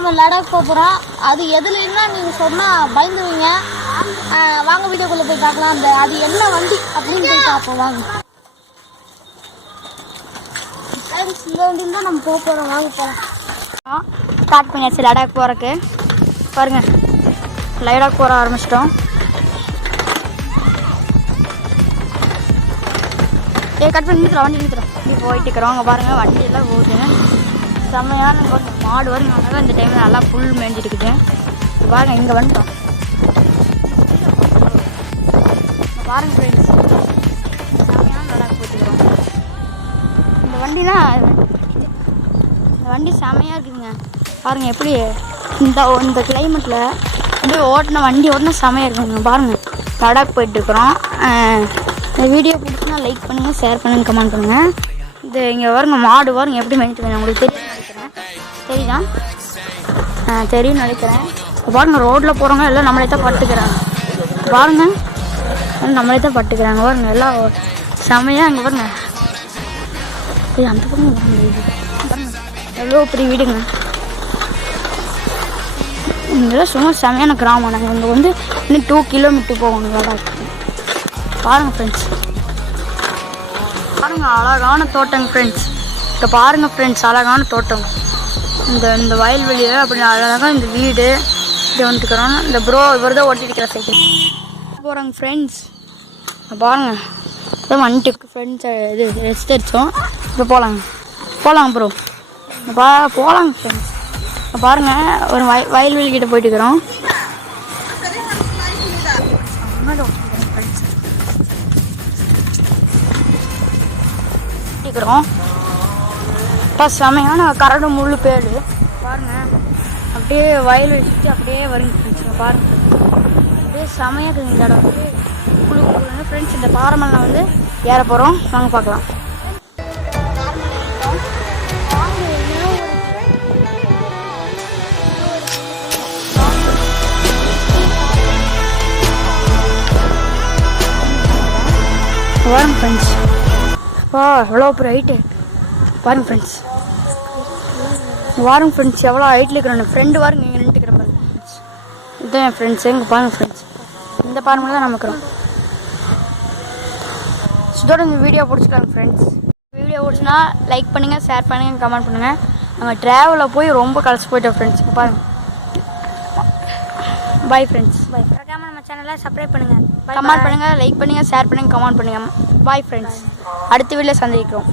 நம்ம லடாக் போகிறோம். அது எதுலன்னா நீங்கள் சொன்னால் பயந்துருவீங்க. வாங்க வீடியோக்குள்ளே போய் பார்க்கலாம். அது என்ன வண்டி அப்படின்னு போய் பார்ப்போம். வாங்க இந்த வண்டியில் தான் நம்ம போகிறோம். வாங்க போகிறோம். ஸ்டார்ட் பண்ணியாச்சு லடாக் போகிறக்கு. பாருங்கள், லடாக் போகிற ஆரம்பிச்சிட்டோம். கட் பண்ணி நிறுத்துறோம், வண்டி நிறுத்துறோம். இப்படி போயிட்டு இருக்கிறோம். அங்கே பாருங்கள், வண்டி எல்லாம் போகுது. செம்மையான மாடு வருங்க. அழகாக இந்த டைமில் நல்லா புல் மேய்ஞ்சிட்டு இருக்குது. பாருங்கள், இங்கே வந்துட்டோம். பாருங்கள் ஃப்ரெண்ட்ஸ், செம்மையான லடாக் போயிட்டுருக்கோம். இந்த வண்டி செம்மையாக இருக்குதுங்க. பாருங்கள் எப்படி இந்த கிளைமேட்டில் அப்படியே வண்டி ஓட்டினா செம்மையாக இருக்குங்க. பாருங்கள், லடாக் போயிட்டுருக்குறோம். இந்த வீடியோ பிடிச்சினா லைக் பண்ணுங்கள், ஷேர் பண்ணுங்கள், கமெண்ட் பண்ணுங்கள். இது இங்கே வருங்க, மாடு வருங்க எப்படி மேய்ச்சிட்டு வேணும் உங்களுக்கு தெரியும்னு நினைக்கிறேன். தெரியுதா? தெரியும்னு நினைக்கிறேன். பாருங்கள், ரோட்டில் போகிறவங்க எல்லாம் நம்மளே தான் பட்டுக்கிறாங்க. பாருங்கள், நம்மளே தான் பட்டுக்கிறாங்க. பாருங்க, எல்லாம் செம்மையாக இங்கே பாருங்க. அந்த பக்கம் பாருங்க, எவ்வளோ பெரிய வீடுங்க. இதெல்லாம் சும்மா செம்மையான கிராமம். நாங்கள் இங்கே வந்து இன்னும் 2 கிலோமீட்டர் போகணும் லடாக். பாருங்கள் ஃப்ரெண்ட்ஸ், பாருங்கள் அழகான தோட்டம் ஃப்ரெண்ட்ஸ். இப்போ பாருங்கள் ஃப்ரெண்ட்ஸ், அழகான தோட்டம். இந்த வயல்வெளியில் அப்படி அழகாக இந்த வீடு இப்படி வந்துட்டுக்கிறோம். இந்த இவர் தான் ஓட்டிட்டு இருக்கிற சைக்கிள் போகிறாங்க ஃப்ரெண்ட்ஸ். பாருங்கள், இப்போ வந்துட்டு ஃப்ரெண்ட்ஸ் இது ரெஸ்ட் அடித்தோம். இப்போ போகலாங்க ப்ரோ. போகலாங்க ஃப்ரெண்ட்ஸ். பாருங்கள், ஒரு வயல்வெளிக்கிட்ட போயிட்டுக்கிறோம். இப்போ செமையான கரடு முள்ளு பேடு பாருங்கள். அப்படியே வயல்வெளி சுற்றி அப்படியே வருங்க ஃப்ரெண்ட்ஸ். பாருங்கள், அப்படியே செமையாக இருக்குது இந்த இடம். அப்படியே குழு ஃப்ரெண்ட்ஸ். இந்த பாறைமலை வந்து ஏற போகிறோம். வாங்க பார்க்கலாம். பாருங்க ஃப்ரெண்ட்ஸ், எவ்வளோ பெரிய ஹைட்டு பாருங்க ஃப்ரெண்ட்ஸ். வாருங்க ஃப்ரெண்ட்ஸ், எவ்வளோ ஹைட்டில் இருக்கிறேன். ஃப்ரெண்டு வாருங்க, இங்கே நின்றுக்கிற பாருங்க ஃப்ரெண்ட்ஸ். இதுதான் என் ஃப்ரெண்ட்ஸ். எங்கே பாருங்க ஃப்ரெண்ட்ஸ், இந்த பாருங்க தான் நமக்குறோம். இதோட இந்த வீடியோ பிடிச்சிக்கலாங்க ஃப்ரெண்ட்ஸ். வீடியோ பிடிச்சினா லைக் பண்ணுங்கள், ஷேர் பண்ணுங்கள், கமெண்ட் பண்ணுங்கள். நம்ம ட்ராவலில் போய் ரொம்ப கழிச்சு போயிட்டோம் ஃப்ரெண்ட்ஸ். பாருங்கள், பாய் ஃப்ரெண்ட்ஸ். பாய். மறக்காம நம்ம சேனலை சப்ஸ்கிரைப் பண்ணுங்கள், கமெண்ட் பண்ணுங்கள், லைக் பண்ணுங்கள், ஷேர் பண்ணுங்கள், கமெண்ட் பண்ணுங்கள். Bye friends. அடுத்த வீடியோவில் சந்திக்கிறோம்.